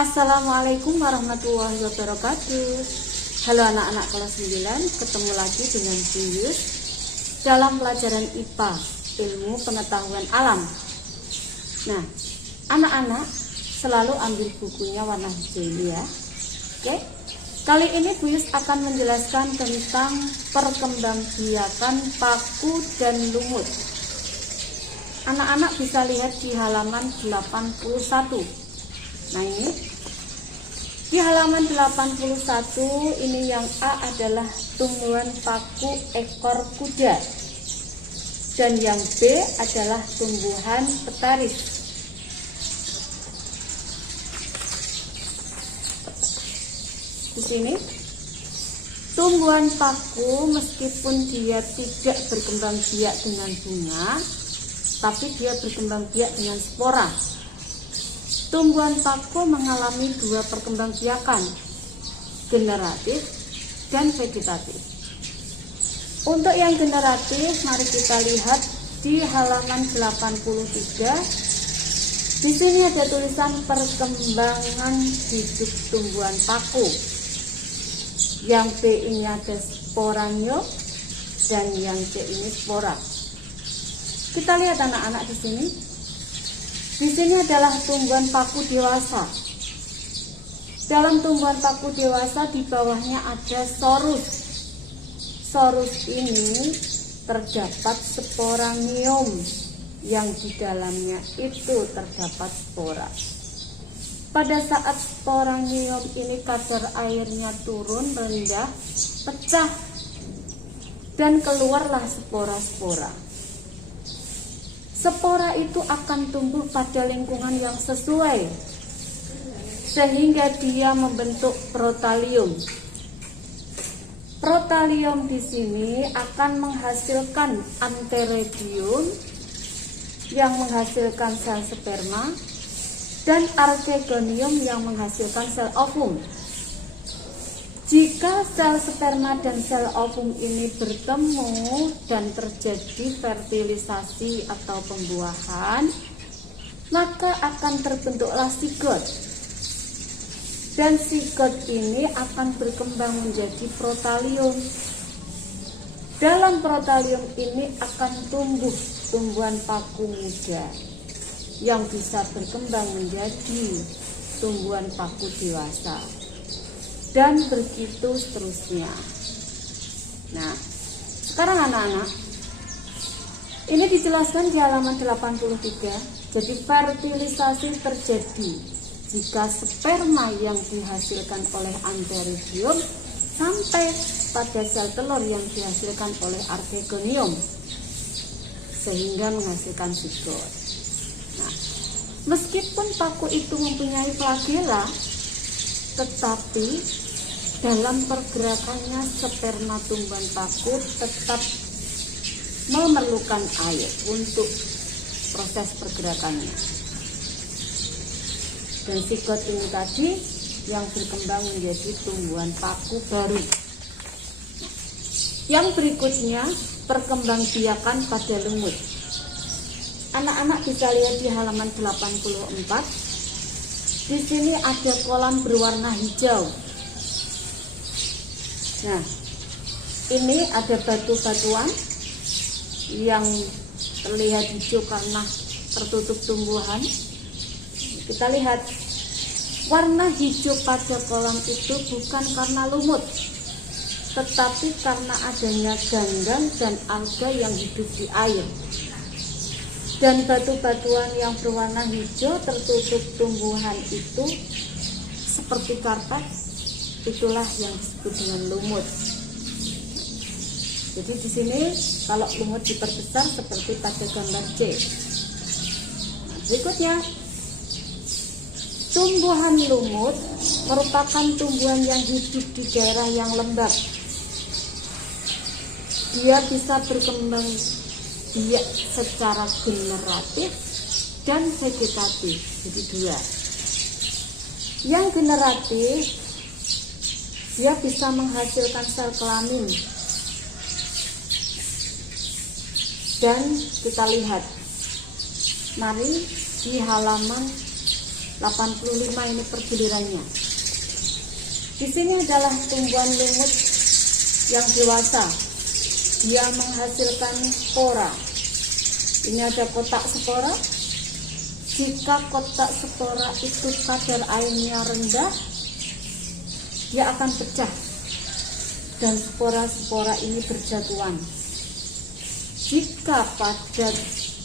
Assalamualaikum warahmatullahi wabarakatuh. Halo anak-anak kelas 9, ketemu lagi dengan Yuyus dalam pelajaran IPA, ilmu pengetahuan alam. Nah, anak-anak selalu ambil bukunya warna hijau ini ya. Oke. Kali ini Yuyus akan menjelaskan tentang perkembangbiakan paku dan lumut. Anak-anak bisa lihat di halaman 81. Nah, ini di halaman 81 ini yang A adalah tumbuhan paku ekor kuda dan yang B adalah tumbuhan petaris. Di sini tumbuhan paku meskipun dia tidak berkembang biak dengan bunga, tapi dia berkembang biak dengan spora. Tumbuhan paku mengalami dua perkembangbiakan, generatif dan vegetatif. Untuk yang generatif, mari kita lihat di halaman 83. Di sini ada tulisan perkembangan hidup tumbuhan paku. Yang B ini ada sporanyo dan yang C ini spora. Kita lihat anak-anak di sini. Di sini adalah tumbuhan paku dewasa. Dalam tumbuhan paku dewasa di bawahnya ada sorus. Sorus ini terdapat sporangium yang di dalamnya itu terdapat spora. Pada saat sporangium ini kadar airnya turun rendah, pecah dan keluarlah spora-spora. Spora itu akan tumbuh pada lingkungan yang sesuai sehingga dia membentuk protalium. Protalium di sini akan menghasilkan antheridium yang menghasilkan sel sperma dan archegonium yang menghasilkan sel ovum. Jika sel sperma dan sel ovum ini bertemu dan terjadi fertilisasi atau pembuahan, maka akan terbentuklah sigot. Dan sigot ini akan berkembang menjadi protalium. Dalam protalium ini akan tumbuh tumbuhan paku muda yang bisa berkembang menjadi tumbuhan paku dewasa. Dan begitu seterusnya. Nah, sekarang anak-anak, ini dijelaskan di halaman 83. Jadi fertilisasi terjadi jika sperma yang dihasilkan oleh antheridium sampai pada sel telur yang dihasilkan oleh archegonium sehingga menghasilkan sigot. Nah, meskipun paku itu mempunyai flagela, tetapi dalam pergerakannya sperma tumbuhan paku tetap memerlukan air untuk proses pergerakannya. Dan sigot ini tadi yang berkembang menjadi tumbuhan paku baru. Yang berikutnya perkembangbiakan pada lumut. Anak-anak bisa lihat di halaman 84. Di sini ada kolam berwarna hijau. Nah, ini ada batu-batuan yang terlihat hijau karena tertutup tumbuhan. Kita lihat warna hijau pada kolam itu bukan karena lumut, tetapi karena adanya ganggang dan alga yang hidup di air. Dan batu-batuan yang berwarna hijau tertutup tumbuhan itu seperti karpet, itulah yang disebut dengan lumut. Jadi di sini kalau lumut diperbesar seperti pada gambar C. Nah, berikutnya, tumbuhan lumut merupakan tumbuhan yang hidup di daerah yang lembab. Dia bisa berkembang biak secara generatif dan vegetatif, jadi dua. Yang generatif, dia bisa menghasilkan sel kelamin. Dan kita lihat, mari di halaman 85 ini pergilirannya. Di sini adalah tumbuhan lumut yang dewasa. Dia menghasilkan spora. Ini ada kotak spora. Jika kotak spora itu kadar airnya rendah, dia akan pecah dan spora-spora ini berjatuhan. Jika pada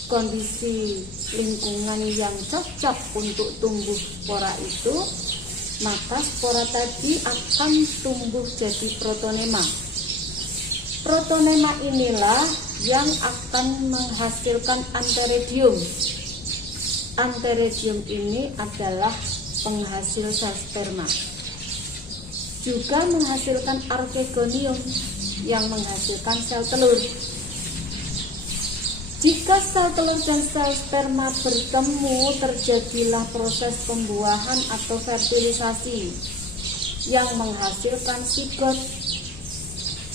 kondisi lingkungan yang cocok untuk tumbuh spora itu, maka spora tadi akan tumbuh jadi protonema. Protonema inilah yang akan menghasilkan antheridium. Antheridium ini adalah penghasil sel sperma. Juga menghasilkan archegonium yang menghasilkan sel telur. Jika sel telur dan sel sperma bertemu, terjadilah proses pembuahan atau fertilisasi yang menghasilkan sigot.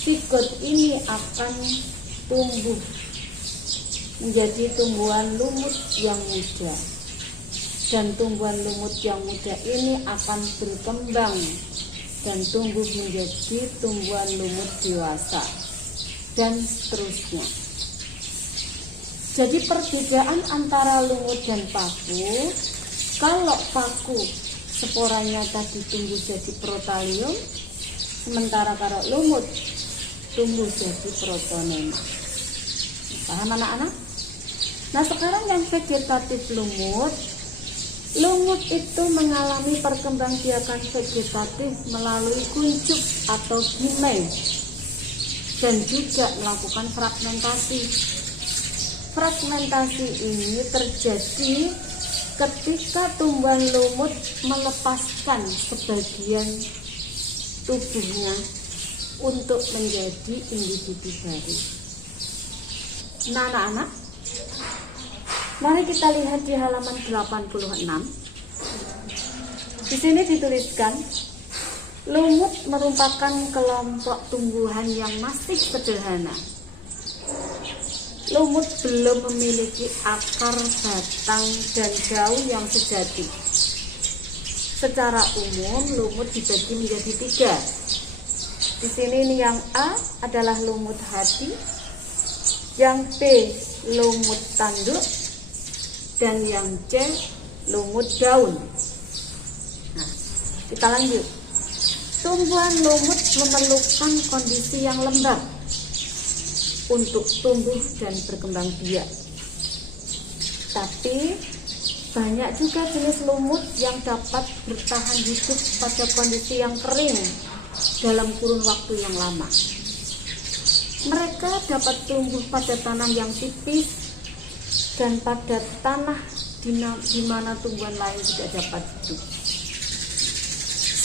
Sigot ini akan tumbuh menjadi tumbuhan lumut yang muda. Dan tumbuhan lumut yang muda ini akan berkembang dan tumbuh menjadi tumbuhan lumut dewasa dan seterusnya. Jadi perbedaan antara lumut dan paku, kalau paku sporanya tadi tumbuh jadi protalium, sementara kalau lumut tumbuh jadi protonema. Paham anak-anak? Nah sekarang yang vegetatif lumut itu mengalami perkembangbiakan vegetatif melalui kuncup atau gimei dan juga melakukan fragmentasi. Fragmentasi ini terjadi ketika tumbuhan lumut melepaskan sebagian tubuhnya untuk menjadi individu baru. Nah anak-anak, mari kita lihat di halaman 86. Di sini dituliskan, lumut merupakan kelompok tumbuhan yang masih sederhana. Lumut belum memiliki akar, batang, dan daun yang sejati. Secara umum, lumut dibagi menjadi 3. Di sini ini yang A adalah lumut hati, yang B lumut tanduk, dan yang C lumut daun. Nah, kita lanjut. Tumbuhan lumut memerlukan kondisi yang lembab untuk tumbuh dan berkembang biak. Tapi banyak juga jenis lumut yang dapat bertahan hidup pada kondisi yang kering dalam kurun waktu yang lama. Mereka dapat tumbuh pada tanah yang tipis dan pada tanah di mana tumbuhan lain tidak dapat hidup.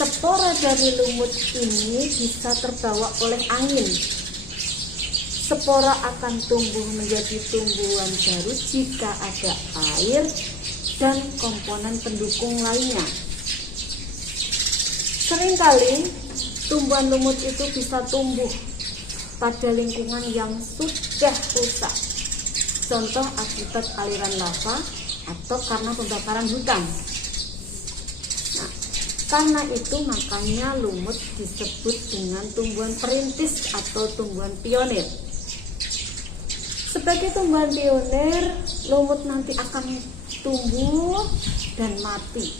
Spora dari lumut ini bisa terbawa oleh angin. Spora akan tumbuh menjadi tumbuhan baru jika ada air dan komponen pendukung lainnya. Seringkali tumbuhan lumut itu bisa tumbuh pada lingkungan yang sudah rusak. Contoh akibat aliran lava atau karena pembakaran hutan. Nah, karena itu makanya lumut disebut dengan tumbuhan perintis atau tumbuhan pionir. Sebagai tumbuhan pionir, lumut nanti akan tumbuh dan mati.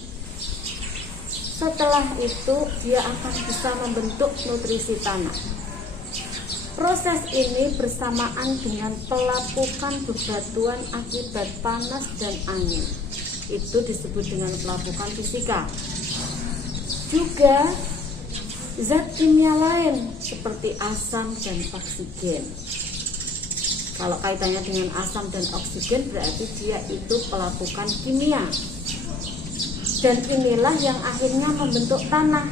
Setelah itu, dia akan bisa membentuk nutrisi tanah. Proses ini bersamaan dengan pelapukan bebatuan akibat panas dan angin. Itu disebut dengan pelapukan fisika. Juga zat kimia lain seperti asam dan oksigen. Kalau kaitannya dengan asam dan oksigen berarti dia itu pelapukan kimia. Dan inilah yang akhirnya membentuk tanah.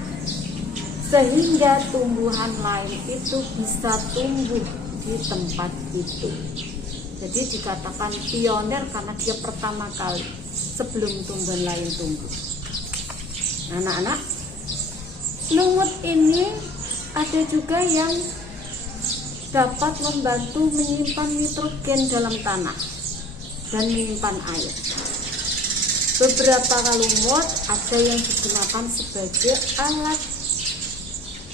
Sehingga tumbuhan lain itu bisa tumbuh di tempat itu. Jadi dikatakan pionir karena dia pertama kali sebelum tumbuhan lain tumbuh. Anak-anak, lumut ini ada juga yang dapat membantu menyimpan nitrogen dalam tanah dan menyimpan air. Beberapa lumut ada yang digunakan sebagai alat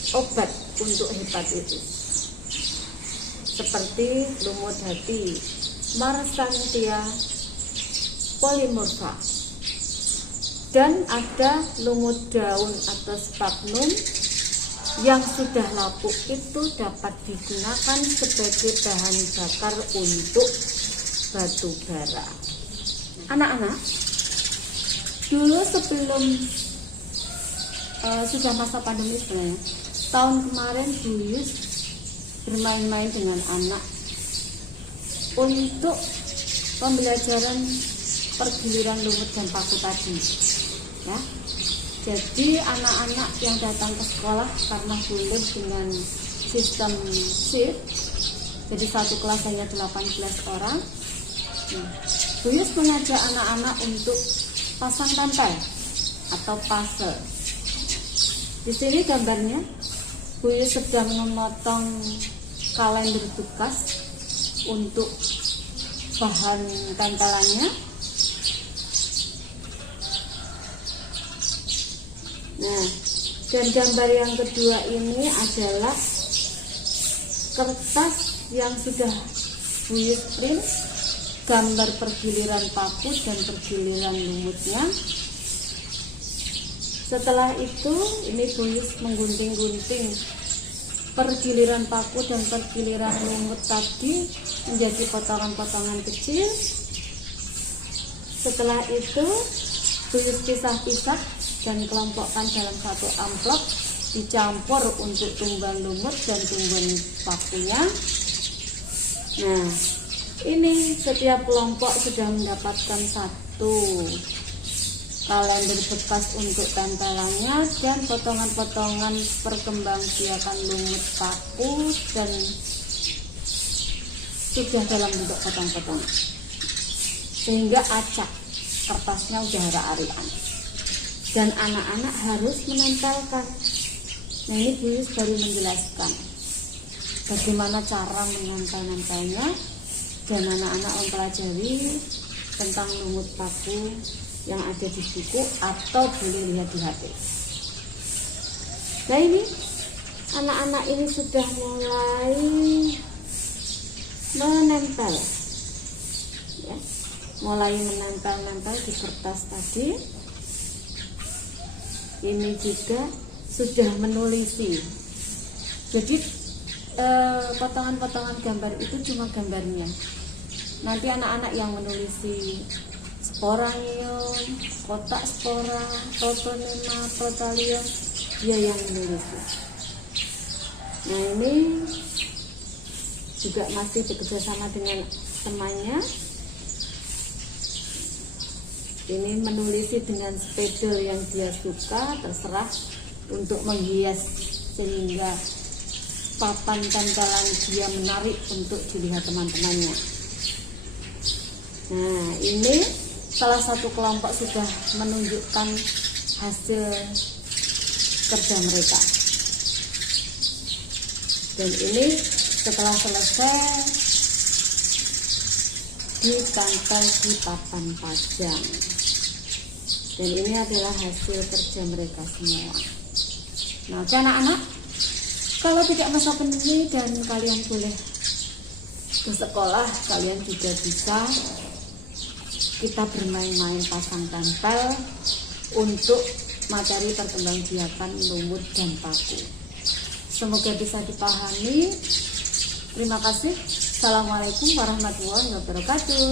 obat untuk hepatitis, seperti lumut hati, Marsanthia polymorpha, dan ada lumut daun atau sphagnum yang sudah lapuk itu dapat digunakan sebagai bahan bakar untuk batu bara. Anak-anak, dulu sebelum sudah masa pandemi sebenarnya, tahun kemarin Buyus bermain-main dengan anak untuk pembelajaran pergiliran lumut dan paku tadi, ya. Jadi anak-anak yang datang ke sekolah karena lulus dengan sistem shift, jadi satu kelas hanya 18 orang. Buyus mengajak anak-anak untuk pasang tempel atau puzzle. Di sini gambarnya, Buyus sedang memotong kalender tugas untuk bahan tempelannya. Nah, dan gambar yang kedua ini adalah kertas yang sudah Buyus print, gambar pergiliran paku dan pergiliran lumutnya. Setelah itu, ini Buyus menggunting-gunting pergiliran paku dan pergiliran lumut tadi menjadi potongan-potongan kecil. Setelah itu, Buyus pisah-pisah dan kelompokkan dalam satu amplop, dicampur untuk tumbuhan lumut dan tumbuhan pakunya. Nah, ini setiap kelompok sudah mendapatkan satu kalender bekas untuk tempelannya dan potongan-potongan perkembangbiakan lumut paku dan sudah dalam bentuk potong-potong, sehingga acak kertasnya udah hara-harian dan anak-anak harus menempelkan. Nah, ini Buyus baru menjelaskan bagaimana cara menempel-nempelnya, dan anak-anak mempelajari tentang lumut paku yang ada di buku atau boleh lihat di HP. Nah, ini anak-anak ini sudah mulai menempel, ya, mulai menempel-nempel di kertas tadi. Ini juga sudah menulisi. Jadi potongan-potongan gambar itu cuma gambarnya. Nanti anak-anak yang menulisi sporangium, kotak spora, protonema, protalium, dia yang menulisi. Nah, ini juga masih bekerjasama dengan temannya. Ini menulisi dengan spedel yang dia suka, terserah, untuk menghias sehingga papan tempelan dia menarik untuk dilihat teman-temannya. Nah, ini salah satu kelompok sudah menunjukkan hasil kerja mereka. Dan ini setelah selesai ditempel di papan pajang. Dan ini adalah hasil kerja mereka semua. Nah, anak-anak, kalau tidak masa pandemi dan kalian boleh ke sekolah, kalian juga bisa kita bermain-main pasang tempel untuk materi perkembangbiakan lumut dan paku. Semoga bisa dipahami. Terima kasih. Assalamualaikum warahmatullahi wabarakatuh.